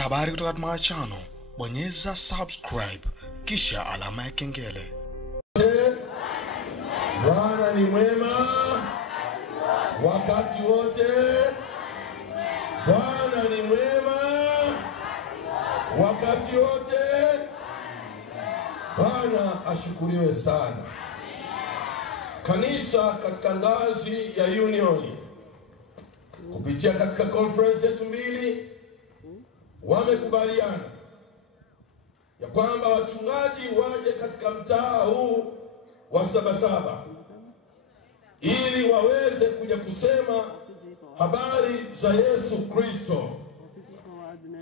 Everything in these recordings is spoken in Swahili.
kupata habari kutoka Matmaya Channel, bonyeza subscribe kisha alama ya kengele. Bwana ni mwema wakati wote. Bwana ni mwema wakati wote. Bwana ashukuriwe sana. Kanisa katika ngazi ya Union kupitia katika conference yetu mbili wamekubaliana ya kwamba wachungaji waje katika mtaa huu wa Sabasaba ili waweze kuja kusema habari za Yesu Kristo,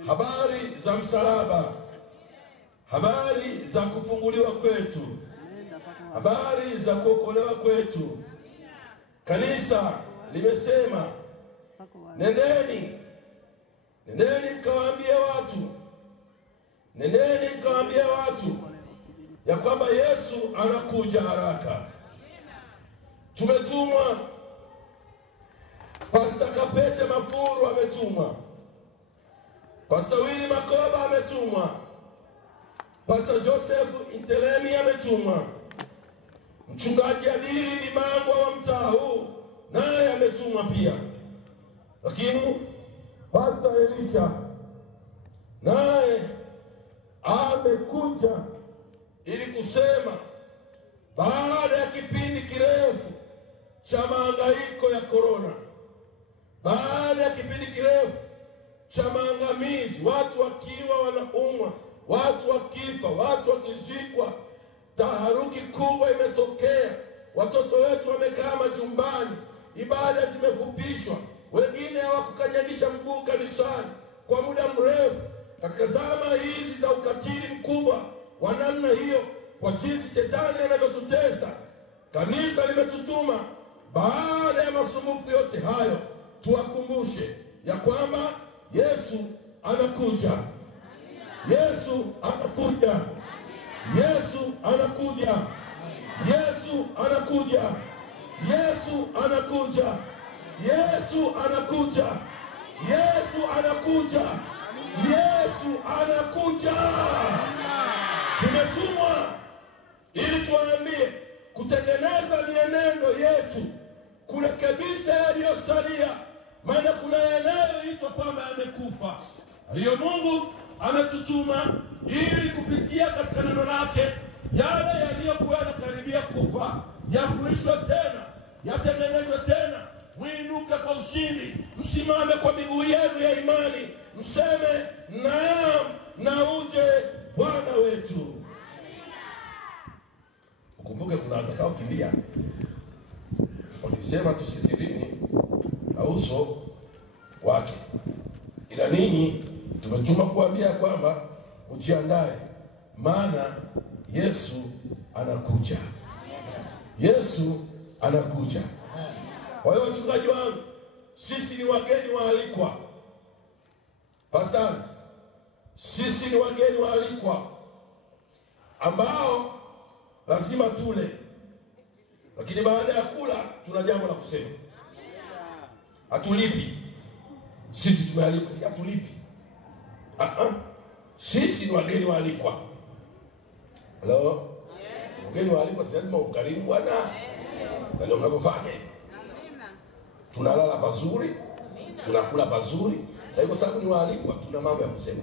habari za msalaba, habari za kufunguliwa kwetu, habari za kuokolewa kwetu. Kanisa limesema nendeni mkawaambie watu ya kwamba Yesu anakuja haraka. Tumetumwa, Pastor Kapete Mafuru ametumwa, Pastor Willy Makoba ametumwa, Pastor Joseph Intelemi ametumwa, Mchungaji Adili Limangwa wa mtaa huu naye ametumwa pia. Lakini Pastor Elisha naye amekuja ili kusema baada ya kipindi kirefu cha mahangaiko ya corona, baada ya kipindi kirefu cha maangamizi, watu wakiwa wanaumwa, watu wakifa, watu wakizikwa, taharuki kubwa imetokea, watoto wetu wamekaa majumbani, ibada zimefupishwa, wengine hawakukanyagisha mguu kanisani kwa muda mrefu. Katika zama hizi za ukatili mkubwa wa namna hiyo, kwa jinsi shetani anavyotutesa, kanisa limetutuma baada ya masumbufu yote hayo tuwakumbushe ya kwamba Yesu anakuja. Yesu anakuja. Yesu anakuja. Yesu anakuja. Yesu anakuja. Yesu anakuja. Yesu anakuja. Yesu anakuja. Tumetumwa ili tuwaambie kutengeneza mienendo yetu, kurekebisha yaliyosalia, maana kuna yanayoitwa kwamba yamekufa. Hiyo Mungu ametutuma ili kupitia katika neno lake yale yaliyokuwa yanakaribia kufa yahuishwe tena, yatengenezwe tena. Mwinuke kwa ushindi, msimame kwa miguu yenu ya imani, mseme naam na uje Bwana wetu. Ukumbuke kuna watakao kimbia wakisema tusifirini na uso wake. Ila ninyi tumetuma kuambia kwamba ujiandae, maana Yesu anakuja. Yesu anakuja. Kwa hiyo wachungaji wangu, sisi ni wageni waalikwa. Pastors, sisi ni wageni waalikwa ambao lazima tule. Lakini baada ya kula tuna jambo la kusema. Hatulipi. Sisi tumealikwa, si hatulipi. Sisi ni wageni waalikwa. Hello? Wageni waalikwa si lazima ukarimu bwana. Na ndio mnavyofanya hivi. Tunalala pazuri, tunakula pazuri, na kwa sababu ni waalikwa tuna mambo ya kusema.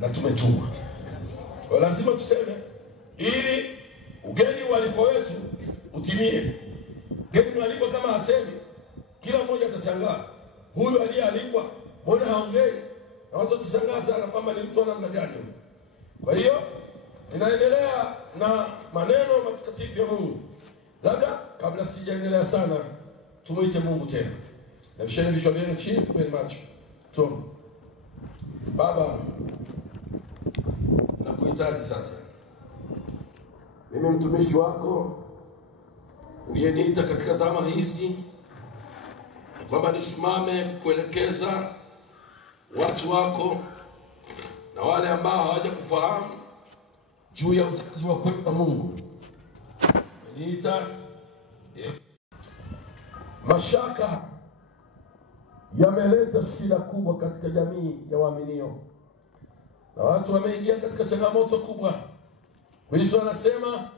Na tumetumwa. Kwa lazima tuseme ili ugeni waalikwa wetu utimie. Mgeni mwalikwa kama hasemi, kila mmoja atashangaa. Huyu aliyealikwa mbona haongei? Na watu watashangaa sana kwamba ni mtu wa namna gani. Kwa hiyo ninaendelea na maneno matakatifu ya Mungu. Labda kabla sijaendelea sana, tumuite Mungu tena. Na visheni vichwa vyenu chini, fumbeni macho. Tuombe. Baba, nakuhitaji sasa. Mimi mtumishi wako uliyeniita katika zama hizi kwamba nisimame kuelekeza watu wako na wale ambao hawaja kufahamu juu ya utukufu wa kweli wa Mungu. Umeniita mashaka yameleta shida kubwa katika jamii ya waaminio. na watu wameingia katika changamoto kubwa. Yesu anasema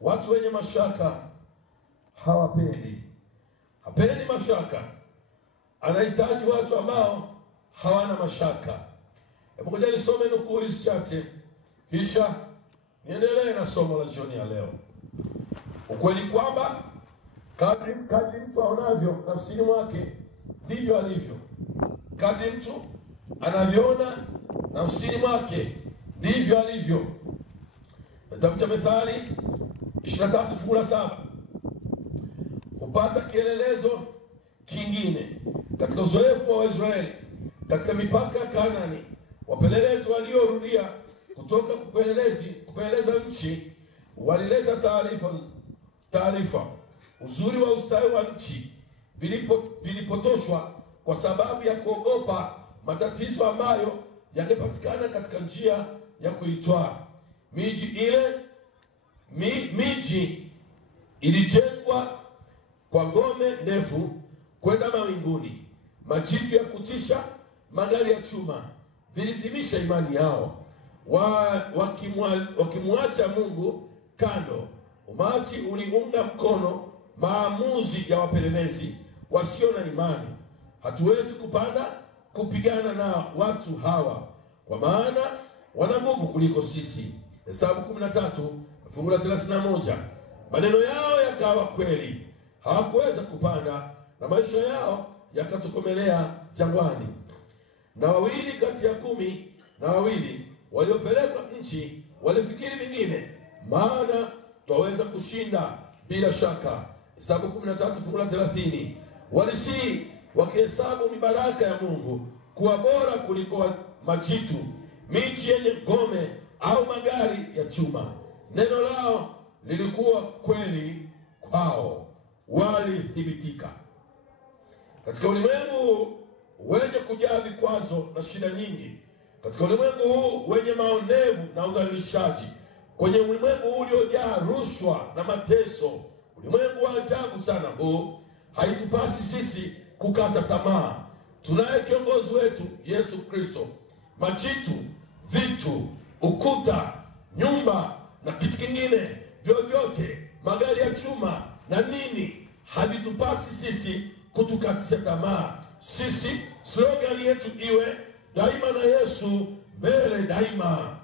watu wenye mashaka hapendi mashaka. Anahitaji watu ambao hawana mashaka. Hebu ngoja nisome nukuu hizi chache kisha niendelee na somo la jioni ya leo. Ukweli kwamba kadri mtu aonavyo nafsini mwake ndivyo alivyo. Kadri mtu anavyoona nafsini mwake ndivyo alivyo. Kitabu cha Methali 23:7 hupata kielelezo kingine katika uzoefu wa Israeli katika mipaka ya Kanaani. Wapelelezi waliorudia kutoka kupeleleza nchi walileta taarifa. Uzuri wa ustawi wa nchi vilipotoshwa kwa sababu ya kuogopa matatizo ambayo yangepatikana katika njia ya kuitwaa. Miji ilijengwa kwa ngome ndefu kwenda mawinguni. Majitu ya kutisha, magari ya chuma vilizimisha imani yao. Wakimwacha Mungu kando, umati uliunga mkono maamuzi ya wapelelezi wasio na imani. Hatuwezi kupigana na watu hawa, kwa maana wana nguvu kuliko sisi. Hesabu 13:31. Maneno yao yakawa kweli, hawakuweza kupanda, na maisha yao yakatokomelea jangwani. Na 2 kati ya 12 waliopelekwa nchi walifikiri vingine, maana twaweza kushinda bila shaka. Hesabu 13:30. Walisii wakihesabu mibaraka ya Mungu kuwa bora kuliko majitu, miji yenye ngome au magari ya chuma. Neno lao lilikuwa kweli kwao, walithibitika. Katika ulimwengu wenye kujaa vikwazo na shida nyingi, katika ulimwengu huu wenye maonevu na udhalilishaji, kwenye ulimwengu huu uliojaa rushwa na mateso, ulimwengu wa ajabu sana huu, haitupasi sisi kukata tamaa. Tunaye kiongozi wetu Yesu Kristo. Majitu, vitu, ukuta, nyumba na kitu kingine vyovyote, magari ya chuma na nini, havitupasi sisi kutukatisha tamaa. Sisi slogan yetu iwe daima na Yesu mbele daima.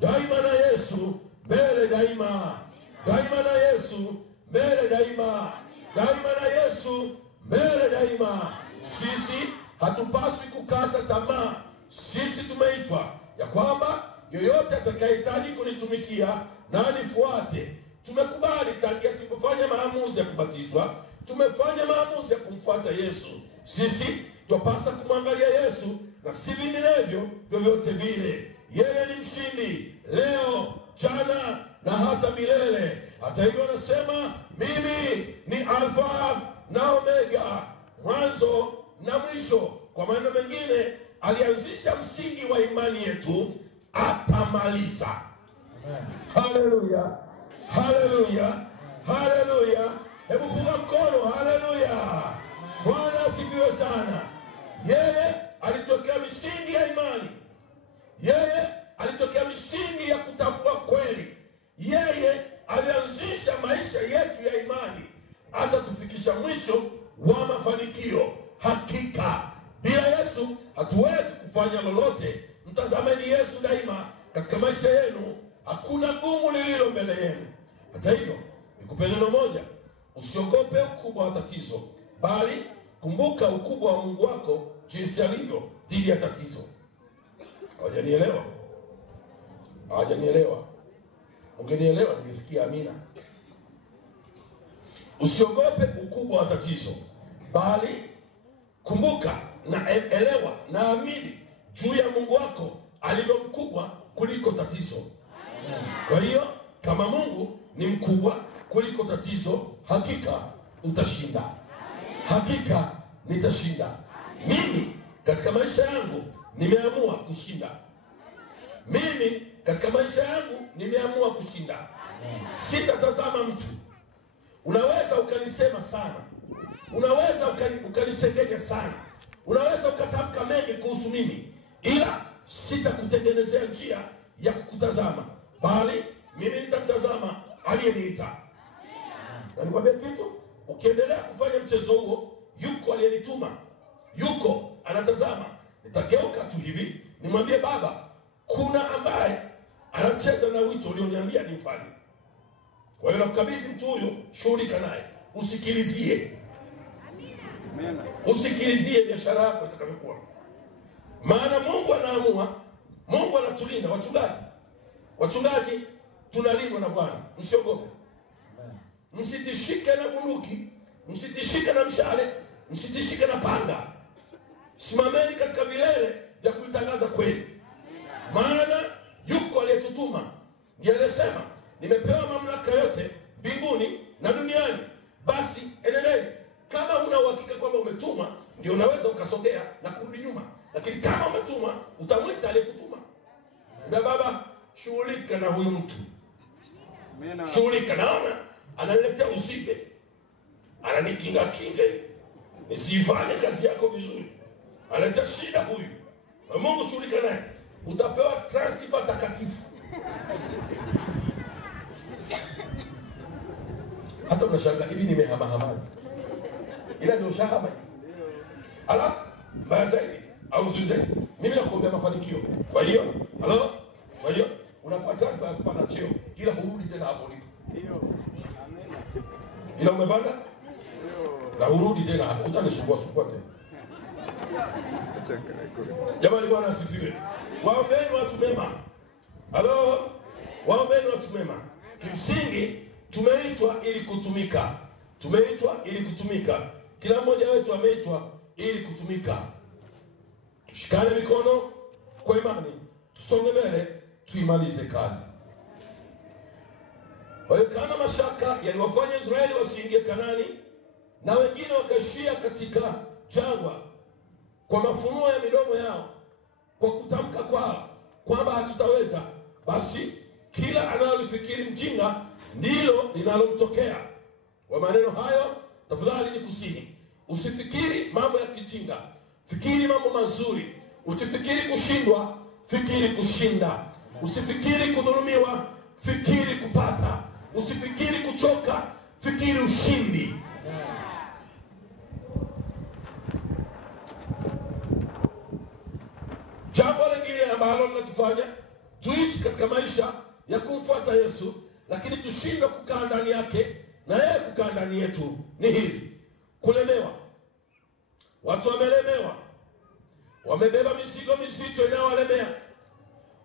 Daima na Yesu mbele daima. Daima na Yesu mbele daima. Daima na Yesu mbele daima. Sisi hatupaswi kukata tamaa. Sisi tumeitwa ya kwamba yoyote atakayehitaji kunitumikia na anifuate. Tumekubali tangia tulipofanya maamuzi ya kubatizwa, tumefanya maamuzi ya kumfuata Yesu. Sisi twapasa kumwangalia Yesu na si vinginevyo vyovyote vile. Yeye ni mshindi leo, jana na hata milele. Hata hivyo anasema, mimi ni Alfa na Omega, mwanzo na mwisho. Kwa maana mengine, alianzisha msingi wa imani yetu, atamaliza. Haleluya, haleluya, haleluya. Hebu punga mkono, haleluya. Bwana asifiwe sana. Yeye alitokea misingi ya imani. Yeye alitokea misingi ya kutambua kweli. Yeye alianzisha maisha yetu ya imani, atatufikisha mwisho wa mafanikio. Hakika bila Yesu hatuwezi kufanya lolote. Mtazameni Yesu daima katika maisha yenu. Hakuna gumu lililo mbele yenu. Hata hivyo, nikupe neno moja: usiogope ukubwa wa tatizo, bali kumbuka ukubwa wa Mungu wako jinsi alivyo dhidi ya tatizo. Hawajanielewa? Hawajanielewa? Ungenielewa ningesikia amina. Usiogope ukubwa wa tatizo, bali kumbuka na elewa na amini juu ya Mungu wako alivyo mkubwa kuliko tatizo. Kwa hiyo kama Mungu ni mkubwa kuliko tatizo, hakika utashinda. Hakika nitashinda. Mimi katika maisha yangu nimeamua kushinda. Mimi katika maisha yangu nimeamua kushinda. Sitatazama mtu. Unaweza ukanisema sana, unaweza ukanisengenya sana, unaweza ukatamka mengi kuhusu mimi, ila sitakutengenezea njia ya kukutazama, bali mimi nitamtazama aliyeniita. Na nikwambia kitu, ukiendelea kufanya mchezo huo, yuko aliyenituma, yuko anatazama. Nitageuka tu hivi nimwambie Baba, kuna ambaye anacheza na wito ulioniambia nifanye. Kwa hiyo nakukabidhi mtu huyo, shughulika naye, usikilizie. Usikilizie biashara yako itakavyokuwa. Maana Mungu anaamua, Mungu anatulinda. Wachungaji tunalindwa na Bwana. Msiogope. Msitishike na bunduki, msitishike na mshale, msitishike na panga. Simameni katika vilele vya kuitangaza kweli. Maana yuko aliyetutuma. Ndiye alisema, nimepewa mamlaka yote mbinguni na duniani. Basi endeleni. Kama una uhakika kwamba umetuma, ndio unaweza ukasogea na kurudi nyuma. Lakini kama umetuma, utamwita aliyekutuma. Ndio Baba, shughulika na huyu mtu. Shughulika, naona ananiletea usibe, ananikinga nisifanye kazi yako vizuri, analeta shida huyu. Mungu, shughulika naye, utapewa transfer takatifu. Hata unashanga hivi nimehama, ila ndio shahama hivi. Alafu mbaya zaidi au zuri zaidi, mimi nakuombea mafanikio. Kwa hiyo unakuwa transfer ya kupanda cheo, ila hurudi tena hapo ulipo. Ila umepanda na urudi tena hapo, utanisumbua tena. Jamani, Bwana asifiwe. Waombeni watu mema. Waombeni watu mema. Kimsingi tumeitwa ili kutumika. Kila mmoja wetu ameitwa ili kutumika. Tushikane mikono kwa imani, tusonge mbele, tuimalize kazi. Kama mashaka yaliwafanya Israeli wasiingie Kanaani, na wengine wakaishia katika jangwa kwa mafunuo ya midomo yao, kwa kutamka kwao kwamba hatutaweza, basi kila analofikiri mjinga ndilo linalomtokea. Kwa maneno hayo, tafadhali nikusihi, usifikiri mambo ya kijinga, fikiri mambo mazuri. Usifikiri kushindwa, fikiri kushinda. Usifikiri kudhulumiwa, fikiri kupata. Usifikiri kuchoka, fikiri ushindi. Jambo lingine ambalo linatufanya tuishi katika maisha ya kumfuata Yesu, lakini tushindwe kukaa ndani yake na yeye kukaa ndani yetu, ni hili: kulemewa. Watu wamelemewa, wamebeba mizigo mizito inayowalemea,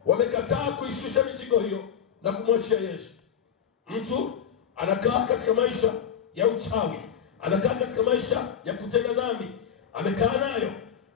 wamekataa kuishusha mizigo hiyo na kumwachia Yesu. Mtu anakaa katika maisha ya uchawi, anakaa katika maisha ya kutenda dhambi, amekaa nayo,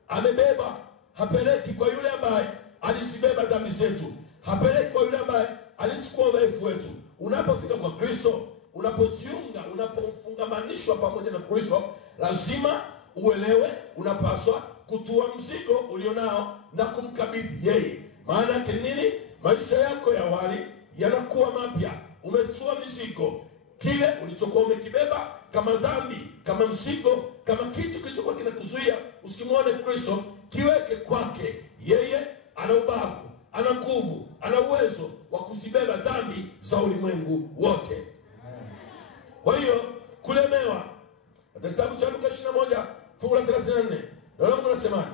amebeba, hapeleki kwa yule ambaye alizibeba dhambi zetu, hapeleki kwa yule ambaye alichukua udhaifu wetu. Unapofika kwa Kristo, unapojiunga, unapofungamanishwa pamoja na Kristo, lazima uelewe unapaswa kutua mzigo ulionao na kumkabidhi yeye. Maana yake nini? Maisha yako ya awali yanakuwa mapya. Umetua mizigo, kile ulichokuwa umekibeba kama dhambi, kama mzigo, kama kitu kilichokuwa kinakuzuia usimwone Kristo, kiweke kwake. Yeye ana ubavu, ana nguvu, ana uwezo wa kuzibeba dhambi za ulimwengu wote. Kwa hiyo kulemewa, katika kitabu cha Luka 21 fungu la 34, ndio unasemaje?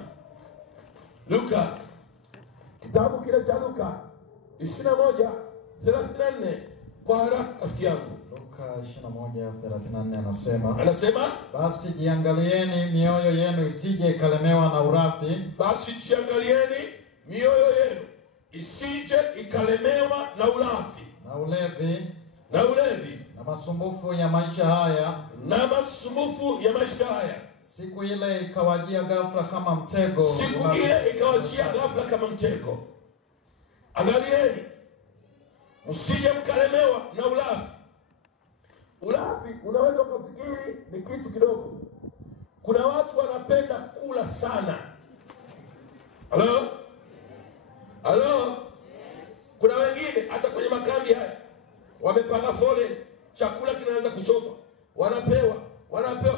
Luka, kitabu kile cha Luka 21:34, kwa haraka rafiki yangu. Luka 21:34 anasema, basi jiangalieni mioyo yenu isije ikalemewa na urafi. Basi jiangalieni mioyo yenu isije ikalemewa na urafi, na ulevi, na masumbufu ya maisha haya, siku ile ikawajia ghafla kama mtego. Angalieni msije mkalemewa na ulafi. Ulafi unaweza kufikiri ni kitu kidogo. Kuna watu wanapenda kula sana. Halo? Kuna wengine hata kwenye makambi haya wamepanga foleni, chakula kinaanza kuchotwa, wanapewa.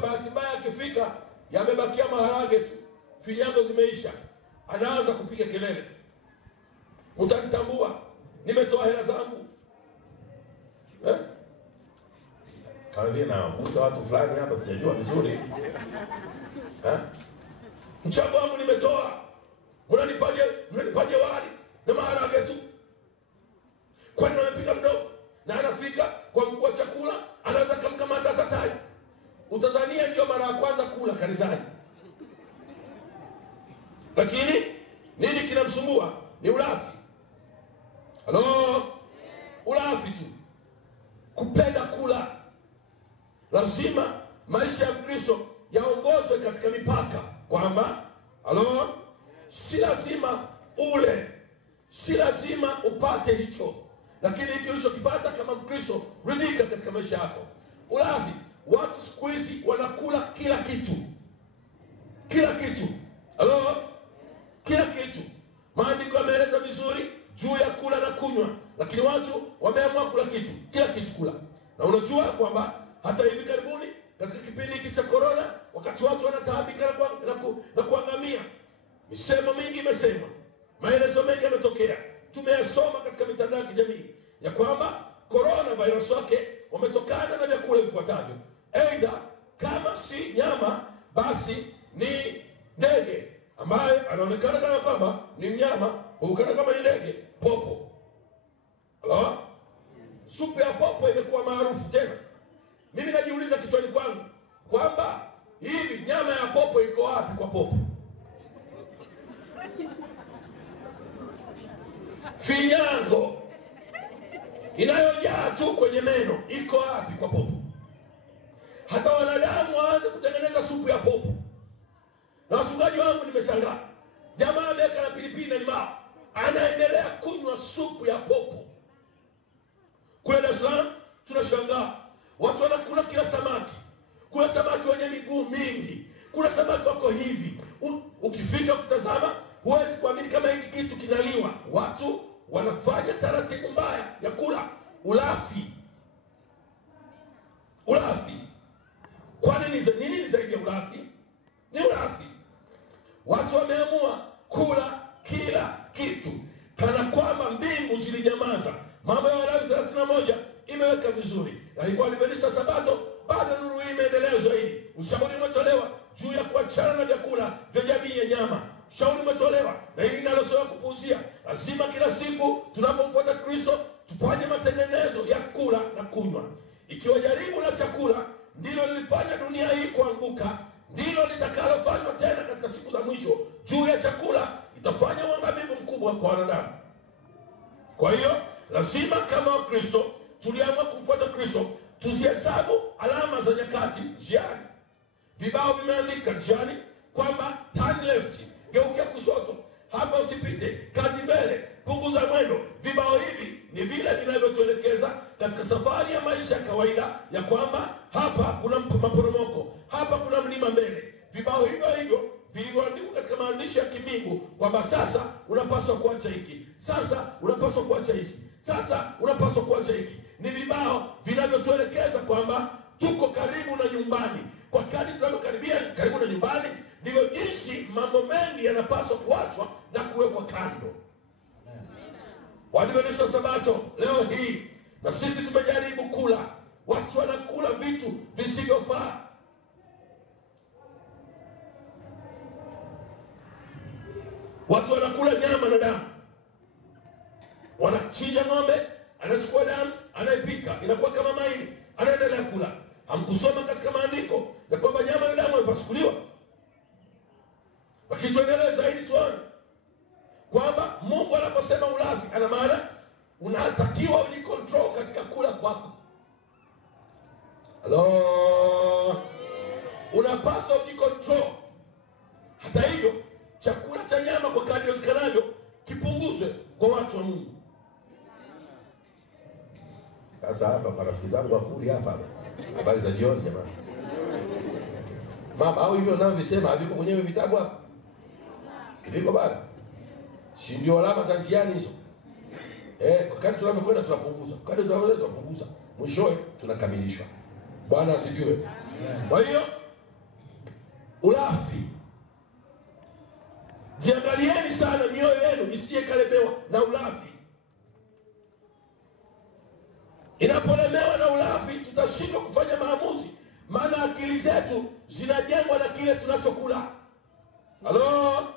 Bahati mbaya akifika yamebakia maharage tu, finyango zimeisha, anaanza kupiga kelele. mtanitambua, nimetoa hela zangu. Kama vile naambuza watu fulani hapa, sijajua vizuri. Mchango wangu nimetoa, mnanipaje wali na maharage tu? Kwani wamepika mdogo? Na anafika kwa mkuu wa chakula, anaweza kumkamata tatai. Utazania ndio mara ya kwanza kula kanisani. Lakini nini kinamsumbua? Ni ulafi. Halo? Ulafi tu. Kupenda kula. Lazima maisha ya Kristo yaongozwe katika mipaka, kwamba halo, si lazima ule, si lazima upate hicho, lakini hiki ulichokipata kama Mkristo, ridhika katika maisha yako. Ulafi, watu siku hizi wanakula kila kitu. Kila kitu. Halo? Kila kitu. Maandiko yameeleza vizuri juu ya kula na kunywa, lakini watu wameamua kula kitu, kila kitu kula. Na unajua kwamba hata hivi karibuni katika kipindi hiki cha corona, wakati watu wanataabika na kuangamia, misemo mingi imesema, maelezo mengi yametokea, tumeyasoma katika mitandao ya kijamii ya kwamba corona virus wake wametokana na vyakula vifuatavyo. Aidha, kama si nyama, basi ni ndege ambaye anaonekana kana kwamba ni mnyama, huonekana kama ni ndege, popo. Halo? Supu ya popo imekuwa maarufu tena. Mimi najiuliza kichwani kwangu kwamba hivi nyama ya popo iko wapi kwa popo? Finyango inayojaa tu kwenye meno iko wapi kwa popo? Hata wanadamu waanze kutengeneza supu ya popo. Na wachungaji wangu nimeshangaa, jamaa ameweka na pilipili na limao, anaendelea kunywa supu ya popo. Kwa Dar es Salaam tunashangaa, watu wanakula kila samaki. Kuna samaki wenye miguu mingi, kuna samaki wako hivi. Ukifika ukitazama, huwezi kuamini kama hiki kitu kinaliwa. Watu wanafanya taratibu mbaya ya kula. Ulafi. Ulafi. Kwani ni nini zaidi ya ulafi? Ni ulafi. Watu wameamua kula kila kitu kana kwamba mbingu zilinyamaza. Mambo ya Walawi 31 imeweka vizuri. Na ilikuwa Adventista Sabato, bado nuru hii imeendelea zaidi. Ushauri umetolewa juu ya kuachana na vyakula vya jamii ya nyama. Ushauri umetolewa, na hili nalosema kupuuzia. Lazima kila siku tunapomfuata Kristo tufanye matengenezo ya kula na kunywa. Ikiwa jaribu la chakula ndilo lilifanya dunia hii kuanguka, ndilo litakalofanywa tena katika siku za mwisho juu ya chakula. Itafanya uangamivu mkubwa kwa wanadamu. Kwa hiyo lazima kama Wakristo tuliamua kumfuata Kristo, tuzihesabu alama za nyakati njiani. Vibao vimeandika njiani kwamba turn left, geukia kushoto, hapa usipite, kazi mbele, punguza mwendo. Vibao hivi ni vile vinavyotuelekeza katika safari ya maisha ya kawaida, ya kwamba hapa kuna maporomoko, hapa kuna mlima mbele. Vibao hivyo vilivyoandikwa katika maandishi ya kimbingu kwamba sasa unapaswa kuacha hiki, sasa unapaswa kuacha hiki, sasa unapaswa kuacha hiki. Ni vibao vinavyotuelekeza kwamba tuko karibu na nyumbani. Kwa kadri tunavyokaribia karibu na nyumbani, ndivyo jinsi mambo mengi yanapaswa kuachwa na kuwekwa kando. Waadventista Sabato leo hii, na sisi tumejaribu kula. Watu wanakula vitu visivyofaa. Watu wanakula nyama na damu. Wanachinja ng'ombe, anachukua damu, anaipika, inakuwa kama maini, anaendelea kula. Hamkusoma katika maandiko ya kwamba nyama na damu inapasukuliwa? Lakini tuendelee zaidi tuone kwamba Mungu anaposema ulafi, ana maana unatakiwa ujikontrol katika kula kwako. Hello? Unapaswa ujikontrol. Hata hivyo, chakula cha nyama kwa kadri iwezekanavyo kipunguzwe kwa watu wa Mungu. Sasa hapa kwa rafiki zangu wakuli hapa, habari za jioni jamani. Mama, au hivyo nao visema haviko kwenye vitabu hapa? Viko bado? Si ndio alama za njiani hizo? Wakati tunavyokwenda tunapunguza, wakati tunavyokwenda tunapunguza, mwishowe tunakamilishwa. Bwana asifiwe. Kwa hiyo ulafi, jiangalieni sana mioyo yenu isije kalemewa. inapolemewa na ulafi. Inapolemewa na ulafi tutashindwa kufanya maamuzi, maana akili zetu zinajengwa na kile tunachokula. Halo?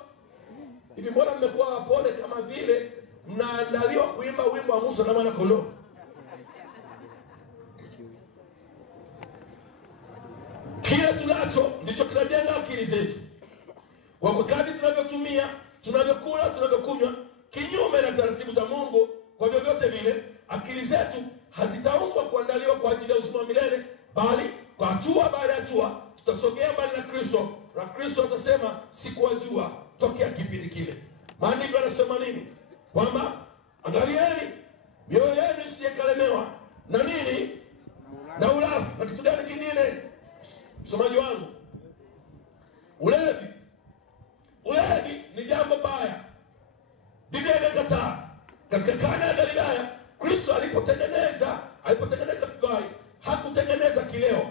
Hivi mbona mmekuwa wapole kama vile mnaandaliwa kuimba wimbo wa Musa na Mwana-Kondoo? Kile tunacho ndicho kinajenga akili zetu. Kwa kadri tunavyotumia, tunavyokula, tunavyokunywa kinyume na taratibu za Mungu, kwa vyovyote vile akili zetu hazitaumbwa kuandaliwa kwa ajili ya uzima wa milele, bali kwa hatua baada ya hatua tutasogea mbali na Kristo, na Kristo atasema sikuwajua tokea kipindi kile. Maandiko yanasema nini? Kwamba angalieni mioyo yenu isije kalemewa na nini? Na ulafi. Na kitu gani kingine? Msomaji wangu, ulevi. Ulevi ni jambo baya. Biblia imekataa. Katika Kana ya Galilaya, Kristo alipotengeneza divai, hakutengeneza kileo.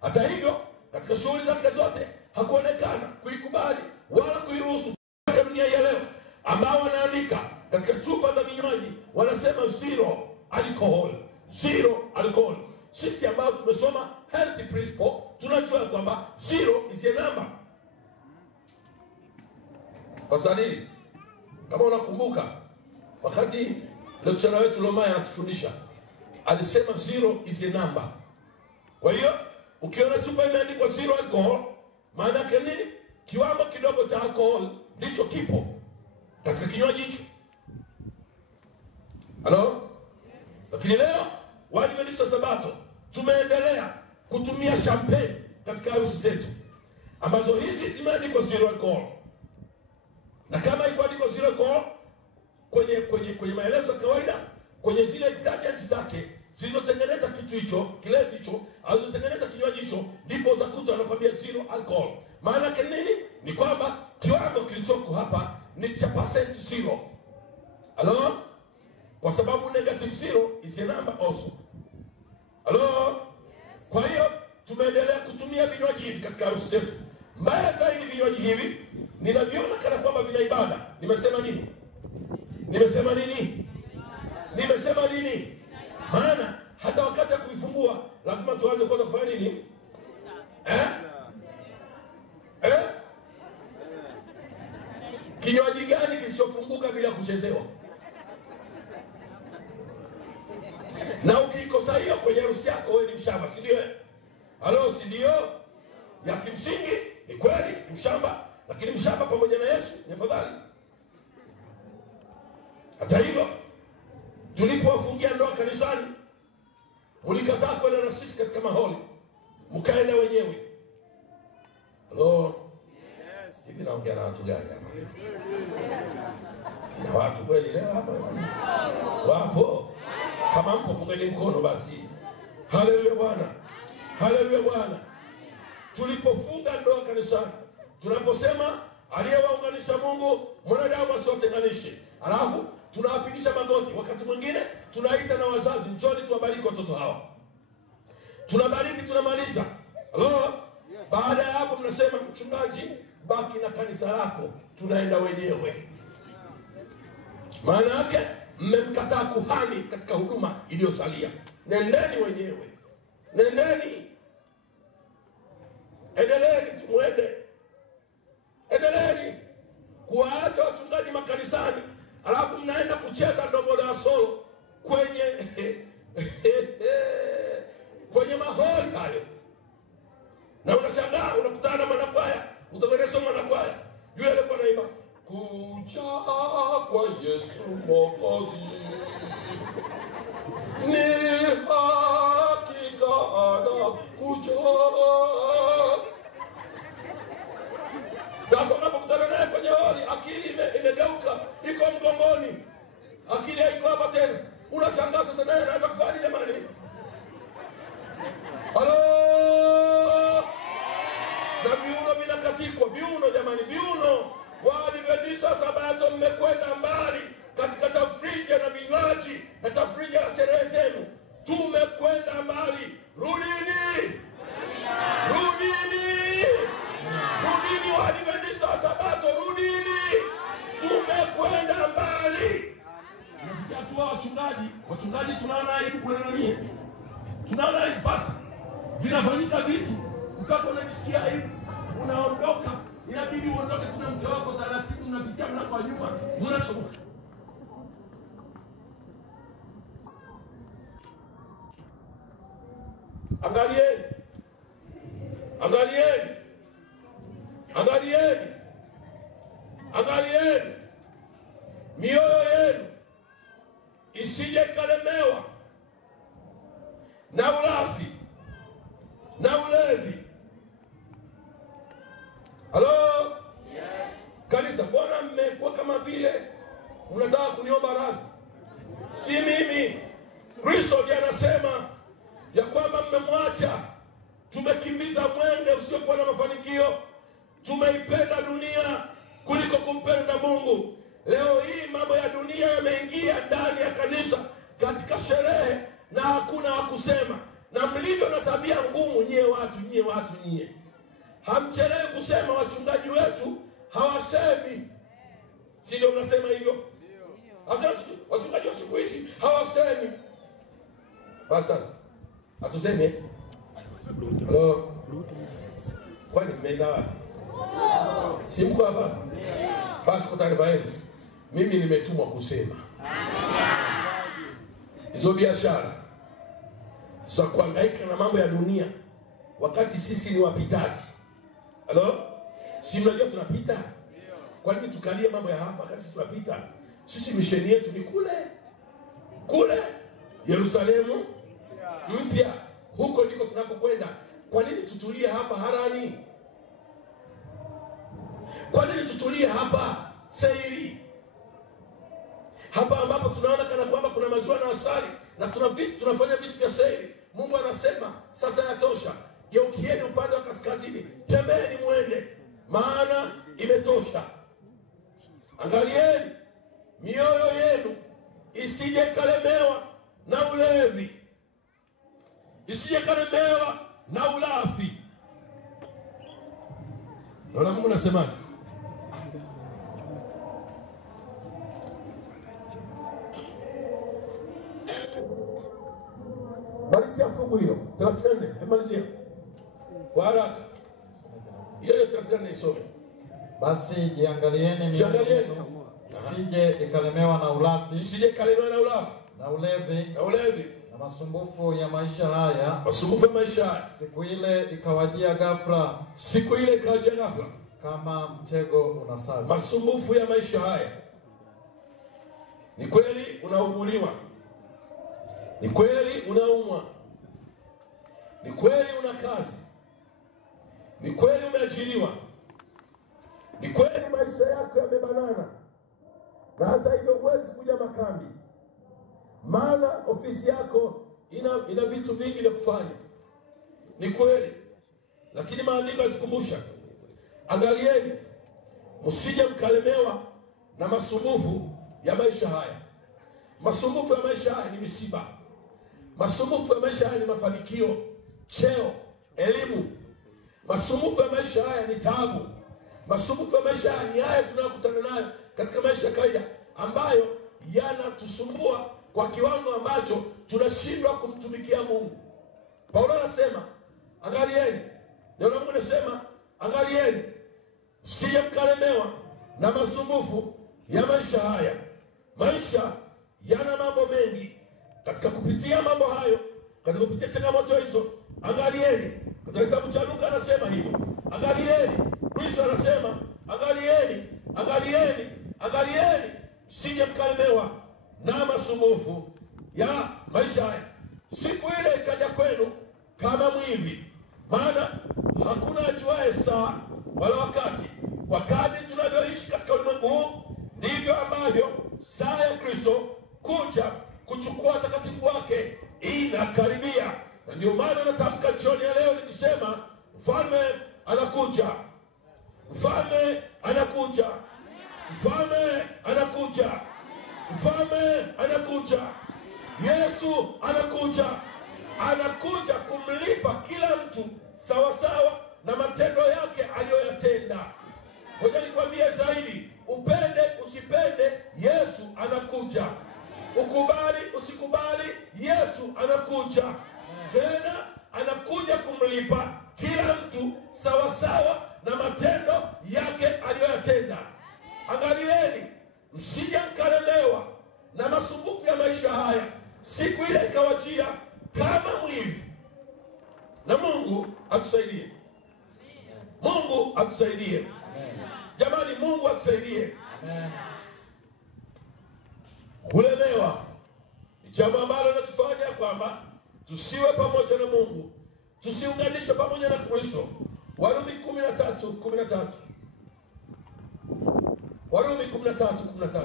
Hata hivyo, katika shughuli zake zote hakuonekana kuikubali wala kuiruhusu. Katika dunia ya leo ambao wanaandika katika chupa za vinywaji wanasema zero alcohol, zero alcohol. Sisi ambao tumesoma health principle tunajua kwamba zero is a number. Pasadili, kama unakumbuka wakati lecturer wetu Lomaya anatufundisha alisema zero is a number. Kwa hiyo ukiona chupa imeandikwa zero alcohol, maana yake nini? Kiwango kidogo cha alcohol ndicho kipo katika kinywaji hicho. Halo? Lakini leo Waadventista Sabato tumeendelea kutumia champagne katika harusi zetu, ambazo hizi zimeandikwa zero alcohol. Na kama iko andikwa zero alcohol kwenye maelezo kawaida, kwenye zile ingredients zake zilizotengeneza kitu hicho, kilevi hicho, au zilizotengeneza kinywaji hicho, ndipo utakuta anakuambia zero alcohol. Maana yake nini? Ni kwamba kiwango kilichoko hapa ni cha percent zero. Halo? Kwa sababu negative zero is a number also. Halo? Kwa hiyo tumeendelea kutumia vinywaji hivi katika harusi zetu. Mbaya zaidi vinywaji hivi ninaviona kana kwamba vina ibada. Nimesema nini? Nimesema nini? Nimesema nini? Maana hata wakati wa kuvifungua lazima tuanze kwanza kufanya nini? Kinywaji gani kisichofunguka bila kuchezewa? Na ukikosa hiyo kwenye harusi yako wewe ni mshamba, si ndio? Halo, si ndio? Ya kimsingi ni kweli ni mshamba, lakini mshamba pamoja na Yesu ni afadhali. Hata hivyo, tulipowafungia ndoa kanisani, mlikataa kwenda na sisi katika maholi, mkaenda wenyewe. Halo? Yes. Hivi naongea na watu gani hapa leo? Na watu kweli leo hapa wani? Wapo? Kama mpo pungeni mkono basi. Haleluya Bwana. Haleluya Bwana. Tulipofunga ndoa kanisani, tunaposema aliyewaunganisha Mungu mwanadamu asiotenganishe, alafu tunawapigisha magoti. Wakati mwingine tunaita na wazazi, njoni tuwabariki watoto hawa. Tunabariki, tunamaliza. Halo? Baada ya hapo mnasema mchungaji, baki na kanisa lako, tunaenda wenyewe. Maana yake mmemkataa kuhani katika huduma iliyosalia. Nendeni wenyewe. Nendeni. Endeleeni, tumwende. Endeleeni kuwaacha wachungaji makanisani, alafu mnaenda kucheza ndombolo ya solo kwenye maholi hayo. Na unashangaa unakutana na mwanakwaya, utakwenda mwanakwaya yule alikuwa anaimba kuja kwa Yesu Mwokozi ni hakika anakuja. Sasa unapokutana naye kwenye holi, akili imegeuka, iko mgongoni, akili haiko hapa tena. Unashangaa sasa naye anaanza kufanya jamani. Halo? Na viuno vinakatikwa, viuno jamani, viuno. Waadventista Sabato mmekwenda mbali katika tafrija na vinywaji na tafrija ya sherehe zenu. Tumekwenda mbali. Rudini. Rudini. Rudini Waadventista Sabato, rudini. Tumekwenda mbali. tu wachungaji tunaona aibu kuna nani? Tunaona aibu basi. Vinafanyika vitu mpaka unajisikia aibu. Unaondoka, inabidi uondoke, tuna mke wako taratibu, unapitia mlango wa nyuma, unachomoka. Angalieni. Angalieni. Angalieni. Angalieni. Mioyo yenu isije kalemewa na ulafi na ulevi. Halo? Yes. Kanisa, mbona mmekuwa kama vile unataka kuniomba radhi? Si mimi. Kristo ndiye anasema ya kwamba mmemwacha. Tumekimbiza mwenge usiokuwa na mafanikio. Tumeipenda dunia kuliko kumpenda Mungu. Leo hii mambo ya dunia yameingia ndani ya kanisa katika sherehe na hakuna wakusema. Na mlivyo na tabia ngumu nyie watu. Hamchelewi kusema wachungaji wetu hawasemi. Si ndio mnasema hivyo? Ndio. Wachungaji wa siku hizi hawasemi. Pastors, hatusemi. Hello. Kwani mmeenda wapi? Si mko hapa? Basi kwa taarifa yenu, mimi nimetumwa kusema. Hizo biashara za kuhangaika na mambo ya dunia wakati sisi ni wapitaji. Hello? Si mnajua tunapita? Kwa nini tukalie mambo ya hapa kasi tunapita? Sisi misheni yetu ni kule Yerusalemu mpya. Huko ndiko tunakokwenda. Kwa nini tutulie hapa Harani? Kwa nini tutulie hapa Seiri? Hapa ambapo tunaona kana kwamba kuna maziwa na asali na tunafanya vitu vya Seiri. Mungu anasema sasa yatosha. Geukieni upande wa kaskazini, tembeeni muende, maana imetosha. Angalieni mioyo yenu isije kalemewa na ulevi, isije kalemewa na ulafi. Naona Mungu anasema malizia fungu hilo 34. Malizia kwa haraka. Yeye 34 isome. Basi jiangalieni mioyo yenu isije ikalemewa na ulafi, na ulevi na masumbufu ya maisha haya. Siku ile ikawajia ghafla, kama mtego unasaga. Masumbufu ya maisha haya. Ni kweli unauguliwa. Ni kweli unaumwa. Ni kweli una kazi. Ni kweli umeajiriwa. Ni kweli maisha yako yamebanana. Na hata hivyo huwezi kuja makambi. Maana ofisi yako ina vitu vingi vya kufanya. Ni kweli. Lakini maandiko yatukumbusha, angalieni msije mkalemewa na masumbufu ya maisha haya. Masumbufu ya maisha haya ni misiba. Masumbufu ya maisha haya ni mafanikio, cheo, elimu. Masumbufu ya maisha haya ni taabu. Masumbufu ya maisha haya ni haya tunayokutana nayo katika maisha ya kawaida, ambayo yanatusumbua kwa kiwango ambacho tunashindwa kumtumikia Mungu. Paulo anasema, angalieni. Ndio Mungu anasema, angalieni msije mkalemewa na masumbufu ya maisha haya. Maisha yana mambo mengi. Katika kupitia mambo hayo, katika kupitia changamoto hizo, angalieni. Katika kitabu cha Luka anasema hivyo. Angalieni. Kristo anasema, angalieni msije mkalemewa na masumbufu ya maisha haya. Siku ile ikaja kwenu kama mwivi, maana hakuna ajuaye saa wala wakati. Kwa kadri tunavyoishi katika ulimwengu huu, ndivyo ambavyo saa ya Kristo kuja kuchukua watakatifu wake inakaribia. Na ndio maana natamka jioni ya leo nikisema, mfalme anakuja. Mfalme anakuja. Mfalme anakuja. Mfalme anakuja. Yesu anakuja. Anakuja kumlipa kila mtu sawasawa na matendo yake aliyoyatenda. Ngoja nikwambie zaidi, upende usipende, Yesu anakuja. Ukubali usikubali, Yesu anakuja. Tena anakuja kumlipa kila mtu sawasawa na matendo yake aliyoyatenda. Angalieni, msije mkalemewa na masumbufu ya maisha haya, siku ile ikawajia kama mwivi. Na Mungu atusaidie. Mungu atusaidie. Jamani, Mungu atusaidie. Kulemewa ni jambo ambalo linatufanya kwamba tusiwe pamoja na Mungu, tusiunganishwe pamoja na Kristo. Warumi 13:13. Warumi 13:13.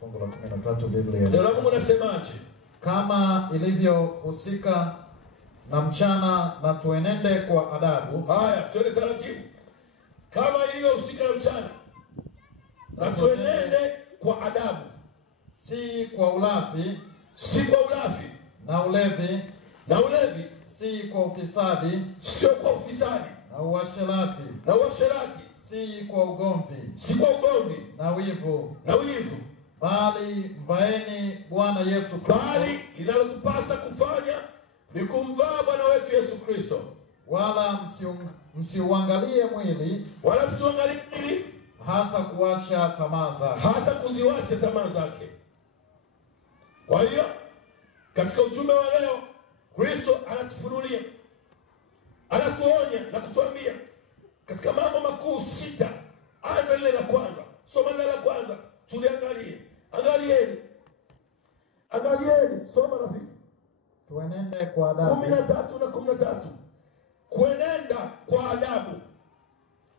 Fungu la 13 Biblia. Neno la Mungu nasemaje? Kama ilivyohusika na mchana, na tuenende kwa adabu. Haya, twende taratibu. Kama ilivyohusika na mchana, na tuenende kwa adabu, si kwa ulafi, si kwa ulafi na ulevi, na ulevi, si kwa ufisadi, sio kwa ufisadi na uasherati, na uasherati, si kwa ugomvi, si kwa ugomvi na wivu, na wivu, bali mvaeni Bwana Yesu Kristo. bali linalotupasa kufanya ni kumvaa Bwana wetu Yesu Kristo. Wala msiuangalie mwili, Wala msiuangalie mwili, hata kuwasha tamaa zake, hata kuziwasha tamaa zake. Kwa hiyo katika ujumbe wa leo, Kristo anatufunulia, anatuonya na kutuambia katika mambo makuu 6. Anza lile la kwanza. Soma lile la kwanza, tuliangalie. Angalieni, soma rafiki. tuenende kwa adabu. 13 na 13. Kuenenda kwa adabu.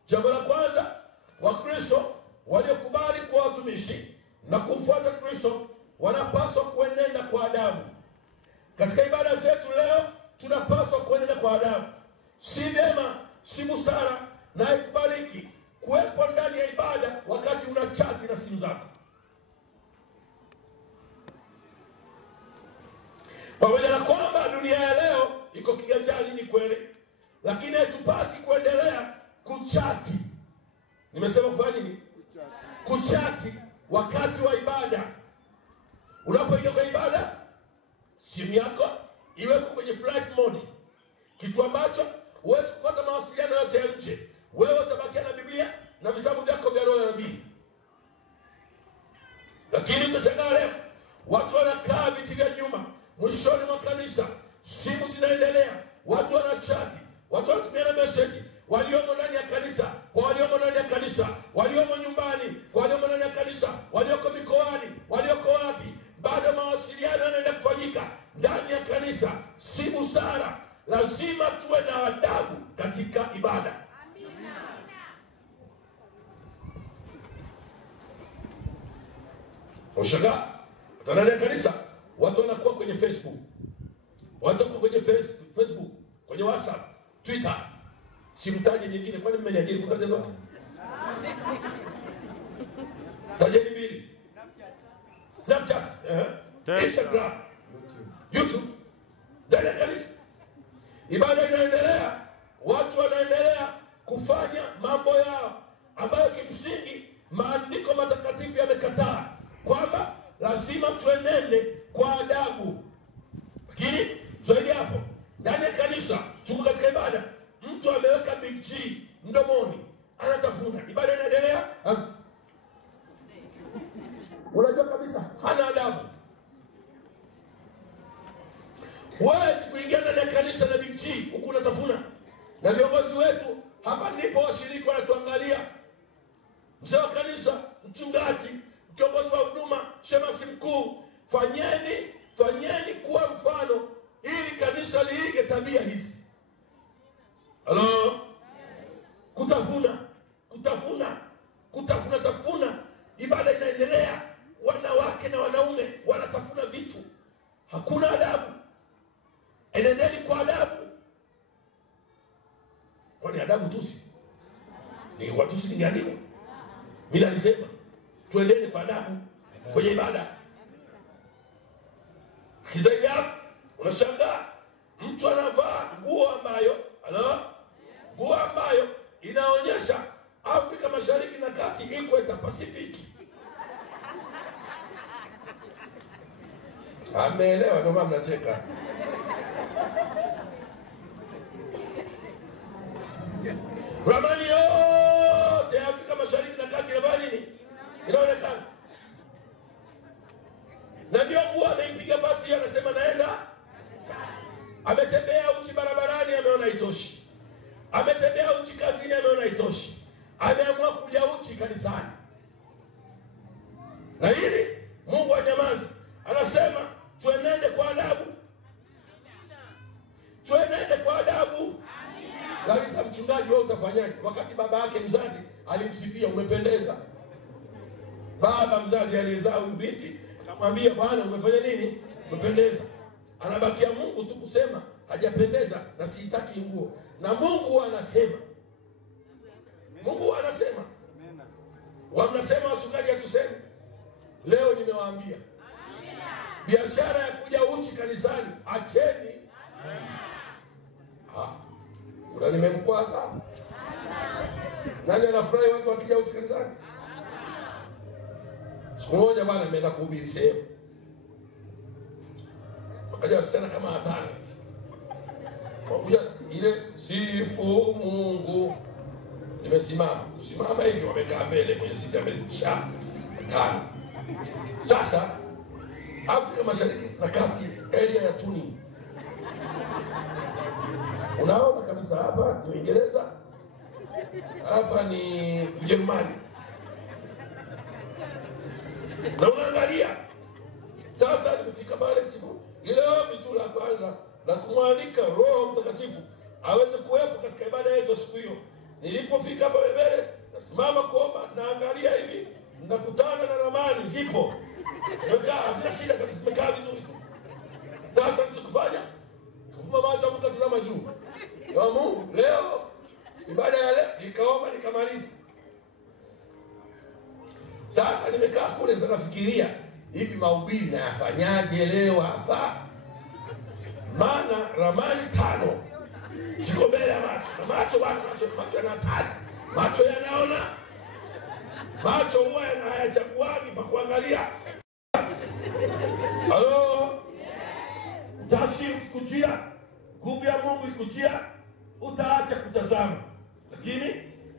Jambo la kwanza, Wakristo waliokubali kuwa watumishi na kumfuata Kristo wanapaswa kuenenda kwa adabu. Katika ibada zetu leo tunapaswa kuenenda kwa adabu. Si vyema, si busara na haikubaliki kuwepo ndani ya ibada wakati una chati na simu zako. Pamoja na kwamba dunia ya leo iko kiganjani, ni kweli, lakini hatupasi kuendelea kuchati. Nimesema kufanya nini? Kuchati wakati wa ibada. Unapoingia kwa ibada, simu yako iweko kwenye flight mode, kitu ambacho huwezi kupata mawasiliano yote ya nje. Wewe utabakia na Biblia na vitabu vyako vya roho ya nabii. Lakini utashangaa leo watu wanakaa viti vya nyuma mwishoni mwa kanisa, simu zinaendelea, watu wanachati, watu wanatumiana message, waliomo ndani ya kanisa kwa waliomo ndani ya kanisa, waliomo nyumbani kwa waliomo ndani ya kanisa, walioko mikoani, walioko wapi, bado mawasiliano yanaenda kufanyika ndani ya kanisa. Si busara. Lazima tuwe na adabu katika ibada. Ushagaa hata ndani ya kanisa watu wanakuwa kwenye Facebook, watu wako kwenye Facebook, kwenye WhatsApp, Twitter, simtaje nyingine, kwani mmeniajiri kutaja zote? Tajeni mbili. Snapchat, Instagram, YouTube. Ndani ya kanisa ibada inaendelea, watu wanaendelea kufanya mambo yao ambayo kimsingi maandiko matakatifu yamekataa, kwamba lazima tuenende kwa adabu. Lakini zaidi hapo, ndani ya kanisa tuko katika ibada, mtu ameweka Big G mdomoni anatafuna, ibada inaendelea, unajua kabisa hana adabu. Huwezi kuingia ndani ya kanisa na Big G huku unatafuna. Na viongozi wetu hapa ndipo washiriki wanatuangalia. Mzee wa kanisa, mchungaji, kiongozi wa huduma, shemasi mkuu, fanyeni kuwa mfano ili kanisa liige tabia hizi. Hello? Yes. Kutafuna. Ibada inaendelea, wanawake na wanaume wanatafuna vitu. Hakuna adabu. Enendeni kwa adabu. Kwani adabu tusi? Ni watusi ni adabu. Mimi nasema tuendeni kwa adabu kwenye ibada. Kizaidi hapo unashangaa mtu anavaa nguo ambayo inaonyesha Afrika Mashariki na Kati, Equator, Pacific. Ameelewa ndio maana mnacheka. Ramani yote ya Afrika Mashariki na Kati na nini? Inaonekana. Na ndio Mungu ameipiga basi anasema naenda. Ametembea uchi barabarani ameona itoshi. Ametembea uchi kazini ameona itoshi. Ameamua kuja uchi kanisani. Na hili Mungu anyamazi. Anasema tuenende kwa adabu. Tuenende kwa adabu. Larisa, mchungaji wewe utafanyaje? Wakati baba yake mzazi alimsifia umependeza. Baba mzazi aliyezaa huyu binti akamwambia bwana umefanya nini? Umependeza. Anabakia Mungu tu kusema hajapendeza na sitaki nguo. Na Mungu anasema. Mungu anasema. Wamnasema wachungaji atuseme. Leo nimewaambia. Biashara ya kuja uchi kanisani acheni. Kuna nimemkwaza. Nani anafurahi watu wakija uchi kanisani? Siku moja bwana nimeenda kuhubiri sehemu. Wakaja wasichana kama 5. Wakuja ile sifu Mungu. Nimesimama. Kusimama hivi wamekaa mbele kwenye siti ya mbele. 5. Sasa Afrika Mashariki na Kati, area ya Tuni. Unaona kabisa hapa ni Uingereza. Hapa ni Ujerumani. Na unaangalia. Sasa nimefika pale siku. Ile bitu la kwanza na kumwalika Roho Mtakatifu aweze kuwepo katika ibada yetu siku hiyo. Nilipofika hapa mbele, nasimama kuomba, naangalia hivi, nakutana na ramani zipo. Nimekaa hazina shida kabisa, nimekaa vizuri tu. Sasa nichokufanya, kufuma macho mkatazama juu. Ya Mungu, leo ibada ya leo nikaomba nikamaliza. Sasa nimekaa kule sasa nafikiria hivi mahubiri na yafanyaje leo hapa? Maana ramani 5 ziko mbele ya macho. Na macho yanatani. Macho yanaona. Macho huwa yanayachaguani pa kuangalia. Halo? Utashi ukikujia, nguvu ya Mungu ikujia, utaacha kutazama. Lakini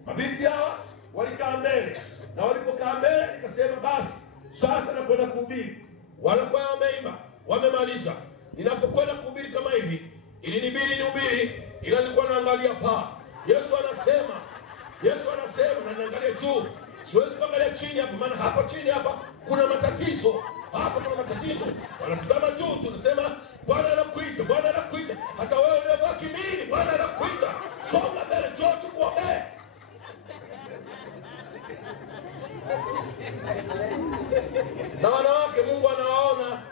mabinti hawa walikaa mbele. Na walipokaa mbele nikasema basi sasa nakwenda kuhubiri. Wanakuwa wameimba, wamemaliza. Ninapokwenda kuhubiri kama hivi, ilinibidi nihubiri, ila nilikuwa naangalia paa. Yesu anasema na naangalia juu. Siwezi kuangalia chini hapa, maana hapa chini hapa kuna matatizo. Hapa kuna matatizo. Wanatazama juu tunasema Bwana anakuita, Bwana anakuita. Hata wewe unabaki mimi, Bwana anakuita. Songa mbele, njoo tukuombee. Na wanawake Mungu anawaona.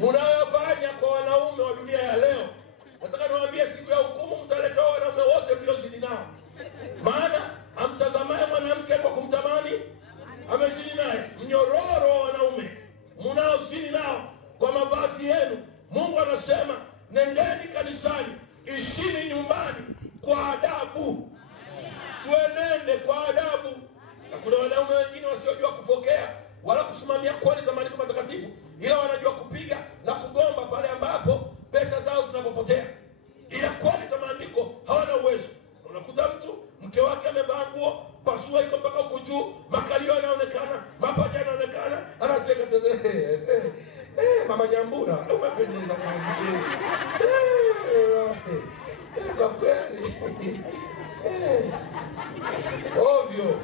Mnayofanya kwa wanaume wa dunia ya leo. Nataka niwaambie siku ya hukumu mtaleta wanaume wote mliozidi nao. Maana amtazamaye mwanamke kwa kumtamani amezidi naye. Mnyororo wa wanaume mnaozidi nao kwa mavazi yenu. Mungu anasema nendeni kanisani, ishini nyumbani kwa adabu. Tuenende kwa adabu. Na kuna wanaume wengine wasiojua kufokea wala kusimamia kweli za maandiko matakatifu, ila wanajua kupiga na kugomba pale ambapo pesa zao zinapopotea. Ila kweli za maandiko hawana uwezo. Unakuta mtu mke wake amevaa nguo, pasua iko mpaka huko juu, makalio yanaonekana, mapaja yanaonekana, anacheka tena. Mama Nyambura, umependeza kwa kwa kweli. Ovyo.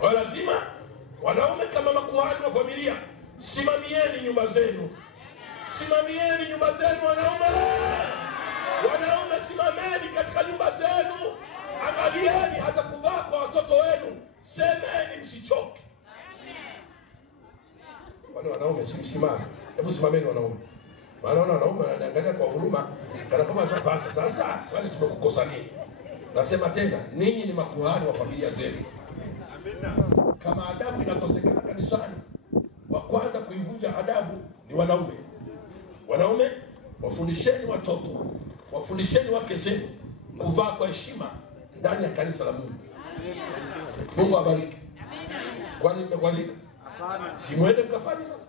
Kwa lazima wanaume kama makuhani wa familia, simamieni nyumba zenu. Simamieni nyumba zenu wanaume. Wanaume simameni katika nyumba zenu. Angalieni hata kuvaa kwa watoto wenu. Semeni msichoke. Wanaume simsimame. Hebu simameni wanaume. Maana wanaume wanaangalia kwa huruma kana kama sasa wale tumekukosa nini? Nasema tena, ninyi ni makuhani wa familia zenu. Kama adabu inakosekana kanisani, wa kwanza kuivunja adabu ni wanaume. Wanaume, wafundisheni watoto, wafundisheni wake zenu kuvaa kwa heshima ndani ya kanisa la Mungu. Mungu abariki. Kwani mmekwazika? Si mwende mkafanye sasa.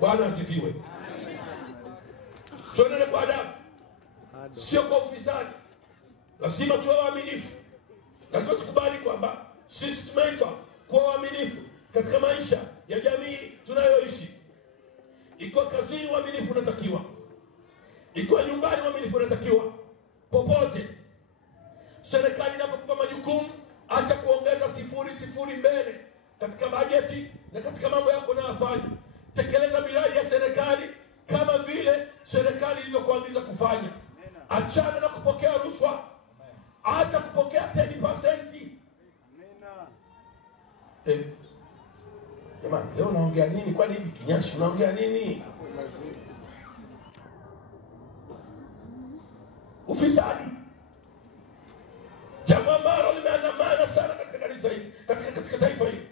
Bwana asifiwe. Tuendelee kwa adabu. Sio kwa ufisadi. Lazima tuwe waaminifu. Lazima tukubali kwamba sisi tumeitwa kuwa waaminifu katika maisha ya jamii tunayoishi. Iko kazini uaminifu unatakiwa. Iko nyumbani uaminifu unatakiwa. Popote. Serikali inapokupa majukumu, acha kuongeza sifuri mbele katika bajeti na katika mambo yako unayofanya. Tekeleza miradi ya serikali kama vile serikali ilivyokuagiza kufanya. Achana na kupokea rushwa. Acha kupokea 10%. Jamani, leo naongea nini? Kwani hivi kinyashi unaongea nini? Ufisadi. Jambo ambalo limeandamana sana katika kanisa hili, katika taifa hili.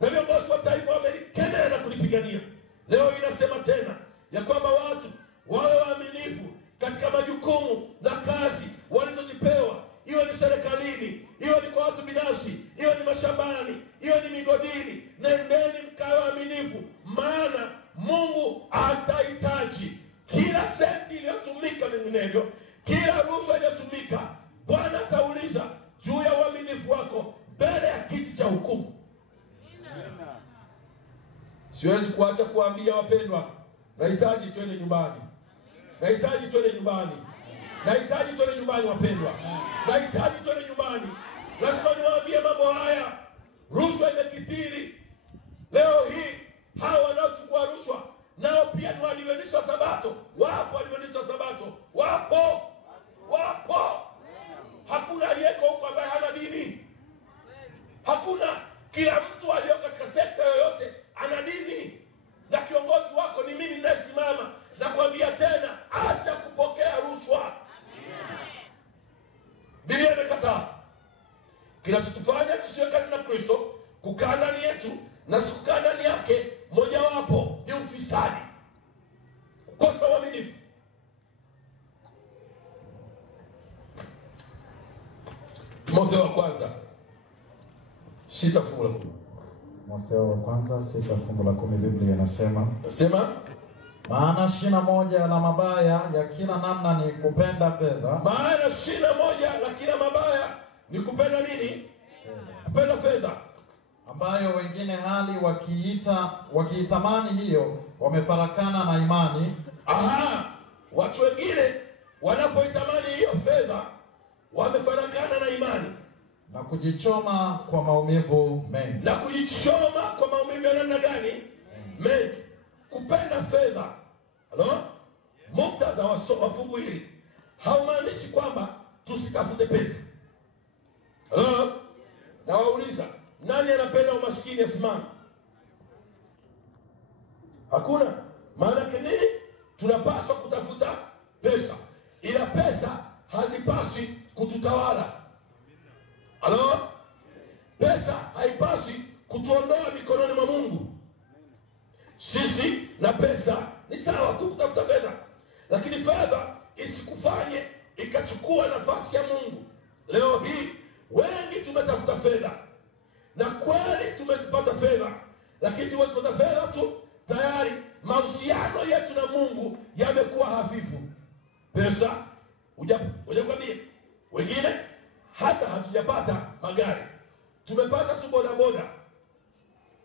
Na viongozi wa taifa wamelikemea na kulipigania. Leo inasema tena ya kwamba watu wawe waaminifu katika majukumu na kazi walizozipewa, iwe ni serikalini, iwe ni kwa watu binafsi, iwe ni mashambani, iwe ni migodini. Nendeni mkawe waaminifu, maana Mungu atahitaji kila senti iliyotumika, vinginevyo kila rushwa iliyotumika Bwana atauliza juu ya uaminifu wako mbele ya kiti cha hukumu. Siwezi kuacha kuambia wapendwa, nahitaji twende nyumbani. Nahitaji twende nyumbani. Nahitaji twende nyumbani wapendwa. Nahitaji twende nyumbani. Lazima niwaambie mambo haya. Rushwa imekithiri. Leo hii hawa wanaochukua rushwa nao pia ni waadventista wa Sabato. Wapo waadventista wa Sabato. Wapo. Hakuna aliyeko huko ambaye hana dini. Hakuna. Kila mtu aliyo katika sekta yoyote ana dini. Na kiongozi wako ni mimi ninayesimama na kuambia tena, acha kupokea rushwa. Biblia imekataa. Kinachotufanya tusiwekane na Kristo, kukaa ndani yetu na sikukaa ndani yake, mojawapo ni ufisadi. Kukosa uaminifu. Timotheo wa kwanza 6 fungu la 10. Timotheo wa kwanza 6 fungu la 10, Biblia inasema, maana shina moja la mabaya ya kila namna ni kupenda fedha. Maana shina moja la kila mabaya ni kupenda nini? Kupenda fedha. Ambayo wengine hali wakiitamani hiyo wamefarakana na imani. Watu wengine wanapoitamani hiyo fedha wamefarakana na imani. Na kujichoma kwa maumivu mengi. Na kujichoma kwa maumivu ya namna gani? Mengi. Kupenda fedha. Muktadha wa fungu hili haumaanishi kwamba tusitafute pesa. Na wauliza, nani anapenda umaskini asimame? Hakuna. Maana nini? Tunapaswa kutafuta pesa. Ila pesa hazipaswi kututawala. Pesa haipaswi kutuondoa mikononi mwa Mungu. Sisi na pesa ni sawa tu kutafuta fedha, lakini fedha isikufanye ikachukua nafasi ya Mungu. Leo hii wengi tumetafuta fedha na kweli tumezipata fedha, lakini tumepata fedha tu, tayari mahusiano yetu na Mungu yamekuwa hafifu. Pesa hujakwambia, wengine hata hatujapata magari, tumepata tu bodaboda,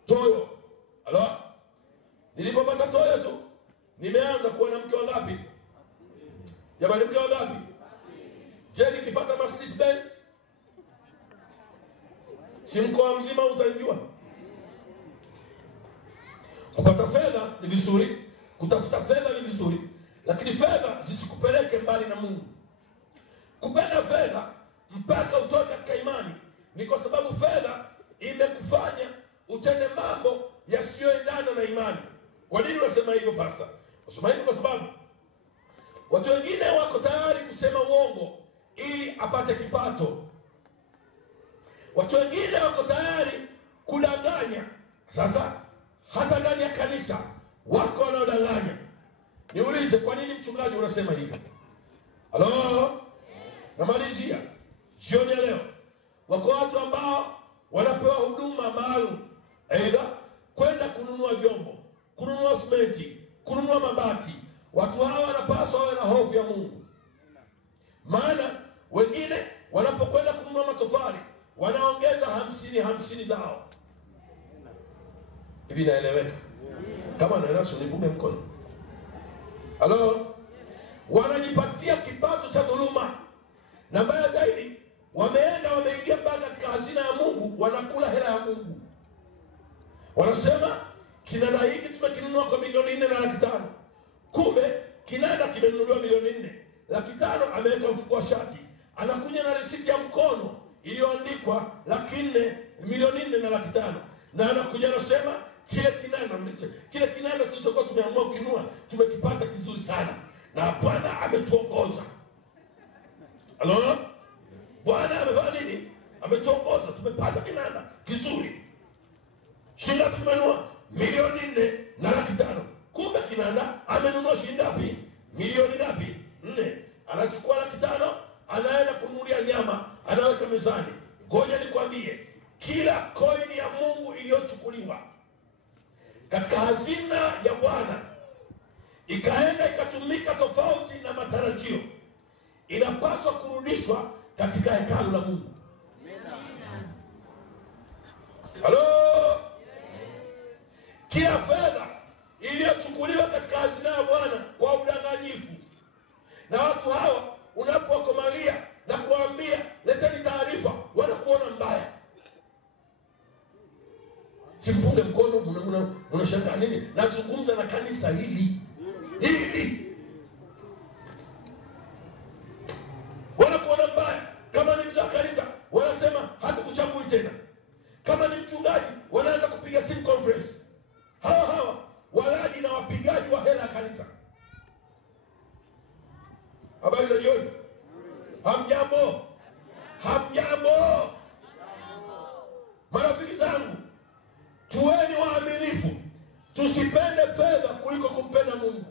toyo. Nilipopata toyo tu, nimeanza kuona mke wangapi? Jamani, mke wangapi? Je, nikipata Mercedes Benz, si mkoa mzima utanijua? Kupata fedha ni vizuri, kutafuta fedha ni vizuri, lakini fedha zisikupeleke mbali na Mungu. Kupenda fedha mpaka utoke katika imani ni kwa sababu fedha imekufanya utende mambo yasiyoendana na imani. Kwa nini unasema hivyo pastor? Unasema hivyo kwa sababu watu wengine wako tayari kusema uongo ili apate kipato. Watu wengine wako tayari kudanganya. Sasa hata ndani ya kanisa wako wanaodanganya. Niulize, kwa nini mchungaji unasema hivyo? Namalizia jioni ya leo. Wako watu ambao wanapewa huduma maalum, aidha kwenda bahati. Watu hawa wanapaswa wawe na hofu ya Mungu. Maana wengine wanapokwenda kununua matofali wanaongeza 50 zao. Hivi naeleweka? Kama naelewa unipunge mkono. Halo? Wanajipatia kipato cha dhuluma. Na mbaya zaidi, wameingia mpaka katika hazina ya Mungu, wanakula hela ya Mungu. Wanasema kinanda hiki tumekinunua kwa milioni 4.5. Kumbe kinanda kimenunuliwa milioni 4.5, ameweka mfuko wa shati. Anakuja na risiti ya mkono iliyoandikwa 4 milioni 4.5. Na anakuja anasema kile kinanda tulichokuwa tumeamua kununua tumekipata kizuri sana. Na Bwana ametuongoza. Halo? Bwana amefanya nini? Ametuongoza, tumepata kinanda kizuri. Shilingi ngapi tumenunua? Milioni 4.5. Kumbe kinanda amenunua shilingi ngapi? Milioni ngapi? 4. Anachukua 500, anaenda kununulia nyama, anaweka mezani. Ngoja nikwambie, kila coin ya Mungu iliyochukuliwa katika hazina ya Bwana ikaenda ikatumika tofauti na matarajio, inapaswa kurudishwa katika hekalu la Mungu. Halo? Yes. Kila fedha iliyochukuliwa katika hazina ya Bwana kwa udanganyifu, na watu hawa unapowakomalia na kuambia leteni taarifa, wanakuona mbaya. Simpunge mkono, mnashangaa nini? Nazungumza na kanisa hili. Wanakuona mbaya. Kama ni mzee wa kanisa, wanasema hatukuchagui tena. Kama ni mchungaji, wanaanza kupiga sim conference. Hawa walaji na wapigaji wa hela ya kanisa. Habari za jioni. Hamjambo. Marafiki zangu, tuweni waaminifu. Tusipende fedha kuliko kumpenda Mungu.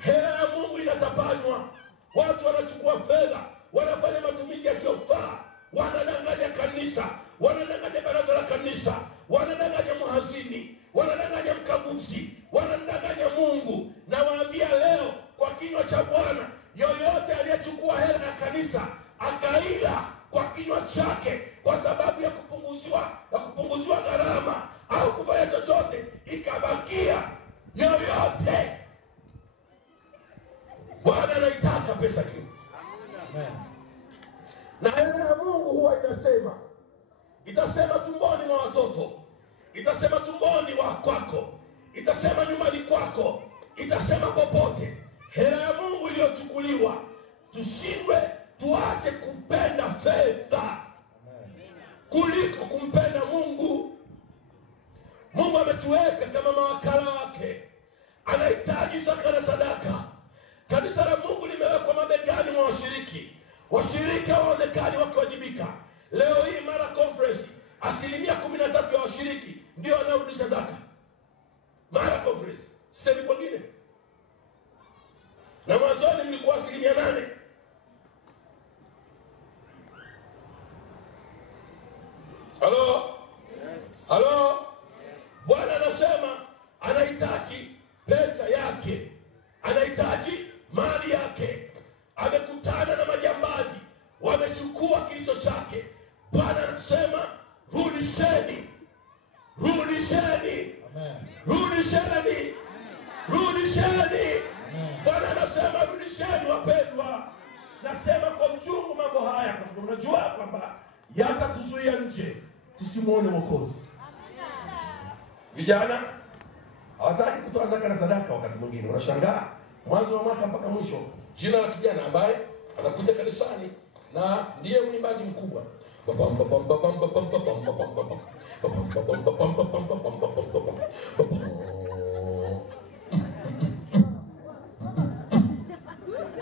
Hela ya Mungu inatapanywa. Watu wanachukua fedha, wanafanya matumizi yasiyofaa, wanadanganya kanisa, wanadanganya baraza la kanisa, wanadanganya mhazini, wanadanganya mkaguzi, wanadanganya Mungu. Na waambia leo kwa kinywa cha Bwana, yoyote aliyechukua hela ya kanisa akaila kwa kinywa chake kwa sababu ya kupunguziwa gharama au kufanya chochote ikabakia yoyote, Bwana anaitaka pesa hiyo. Amen. Na hela ya Mungu huwa itasema tumboni mwa watoto, itasema tumboni wa kwako, itasema nyumbani kwako, itasema popote. Hela ya Mungu iliyochukuliwa, tuache kupenda fedha kuliko kumpenda Mungu. Mungu ametuweka kama mawakala wake. Anahitaji zaka na sadaka. Kanisa la Mungu limewekwa mabegani mwa washiriki. Washirika waonekani wakiwajibika. Leo hii mara conference, 13% ya washiriki ndio wanaorudisha zaka. Mara conference, semi kwingine. Na mwanzoni mlikuwa 8%. Halo? Yes. Halo? Yes. Bwana anasema anahitaji pesa yake. Anahitaji mali yake. Amekutana na majambazi, wamechukua kilicho chake. Bwana anasema rudisheni. Amen. Rudisheni. Bwana anasema rudisheni wapendwa. Nasema kwa uchungu mambo haya kwa sababu unajua kwamba yatatuzuia nje tusimuone Mwokozi. Vijana hawataki kutoa zaka na sadaka. Wakati mwingine unashangaa mwanzo wa mwaka mpaka mwisho, jina la kijana ambaye anakuja kanisani na ndiye mwimbaji mkubwa,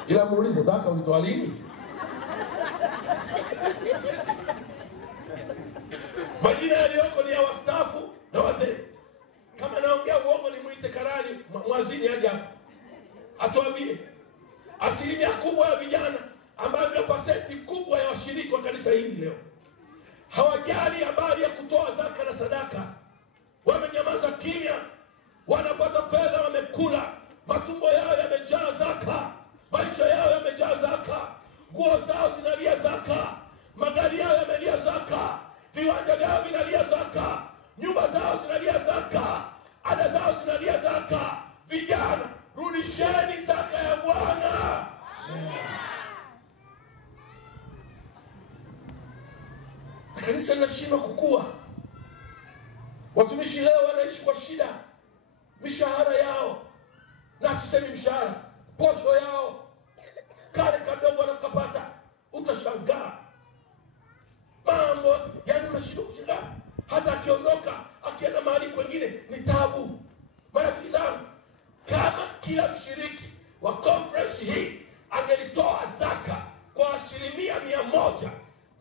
ila muulize zaka ulitoa lini? Majina yaliyoko ni ya wastaafu na wazee. Kama naongea uongo ni muite karani mwazini aje hapa atuambie. Asilimia kubwa ya vijana ambao ndio pasenti kubwa ya washiriki wa kanisa hili leo hawajali habari ya kutoa zaka na sadaka. Wamenyamaza kimya. Wanapata fedha, wamekula. matumbo yao yamejaa zaka, maisha yao yamejaa zaka, nguo zao zinalia zaka, magari yao yamelia zaka, viwanja vyao vinalia zaka, nyumba zao zinalia zaka, ada zao zinalia zaka. Vijana, rudisheni zaka ya Bwana. Kanisa linashindwa kukua. Watumishi leo wanaishi kwa shida. Mishahara yao, na tuseme mshahara, posho yao, kale kadogo wanakapata, utashangaa. Mambo, yani unashindwa kushangaa. Hata akiondoka, akienda mahali kwengine ni tabu. Marafiki zangu, kama kila mshiriki wa conference hii angelitoa zaka kwa 100%,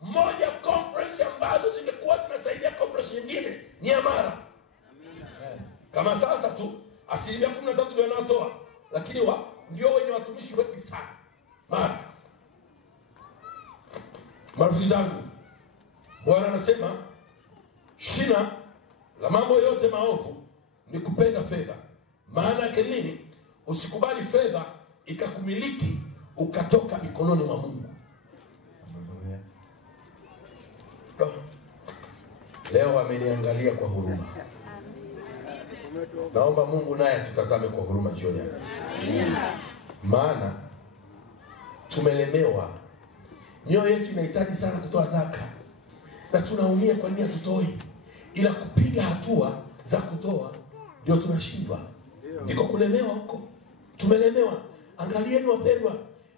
moja conference ambazo zingekuwa zinasaidia conference nyingine ni Amara. Kama sasa tu 13% ndio wanaotoa, lakini ndio wenye watumishi wengi sana. Marafiki zangu, Bwana anasema shina la mambo yote maovu ni kupenda fedha. Maana yake nini? Usikubali fedha ikakumiliki ukatoka mikononi mwa Mungu. Leo ameniangalia kwa huruma. Naomba Mungu naye tutazame kwa huruma jioni leo. Maana tumelemewa. Mioyo yetu inahitaji sana kutoa zaka. Na tunaumia kwa nini hatutoi? Ila kupiga hatua za kutoa ndio tunashindwa. Ndiko kulemewa huko. Tumelemewa. Angalieni wapendwa,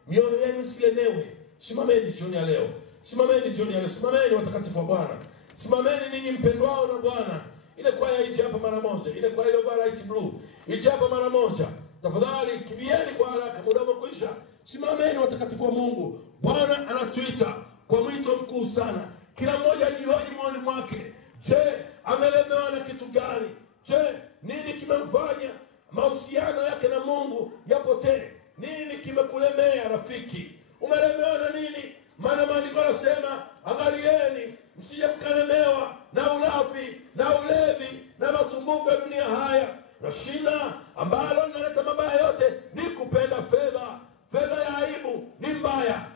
mioyo yenu silemewe. Simameni jioni ya leo. Simameni jioni ya leo. Simameni watakatifu wa Bwana. Simameni ninyi mpendwao na Bwana. Ile kwaya ije hapa mara moja. Ile kwaya ile light blue ije hapa mara moja. Tafadhali kimbieni kwa haraka, muda umekwisha. Simameni watakatifu wa Mungu. Bwana anatuita kwa mwito mkuu sana. Kila mmoja ajihoji moyoni mwake. Je, amelemewa na kitu gani? Je, nini kimemfanya mahusiano yake na Mungu yapotee? Nini kimekulemea rafiki? Umelemewa na nini? Maana maandiko yanasema, angalieni msije mkalemewa na ulafi na ulevi na masumbufu ya dunia haya. Na shina ambalo linaleta mabaya yote ni kupenda fedha. Fedha ya aibu ni mbaya.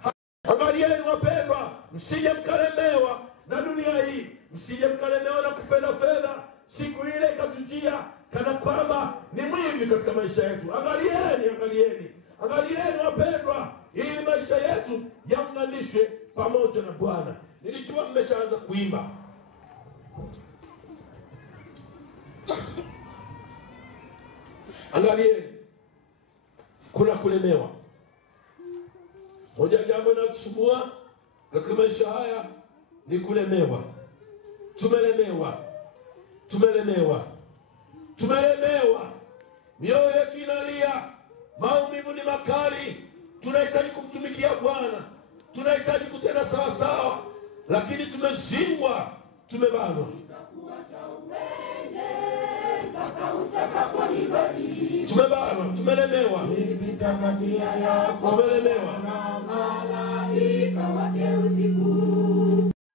Angalieni wapendwa, msije mkalemewa na dunia hii. Msije mkalemewa na kupenda fedha. Siku ile ikatujia kana kwamba ni mwingi katika maisha yetu. Angalieni wapendwa, ili maisha yetu yaunganishwe pamoja na Bwana. Nilijua mmeshaanza kuimba. Angalieni, kuna kulemewa. Moja jambo linalotusumbua katika maisha haya ni kulemewa. Tumelemewa. Mioyo yetu inalia. Maumivu ni makali. Tunahitaji kumtumikia Bwana. Tunahitaji kutenda sawa sawa. Lakini tumezingwa. Tumebanwa. Tumelemewa.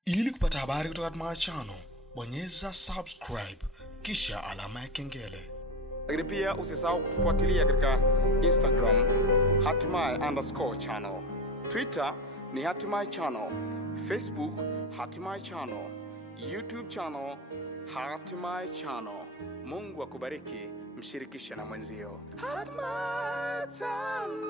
Ili kupata habari kutoka Hatimaye Channel, bonyeza subscribe kisha alama ya kengele. Lakini pia usisahau kutufuatilia katika Instagram @Hatimaye_channel, Twitter ni Hatimaye Channel, Facebook Hatimaye Channel, YouTube channel Hatimaye Channel. Mungu akubariki, mshirikishe na mwenzio. Hatimaye Channel.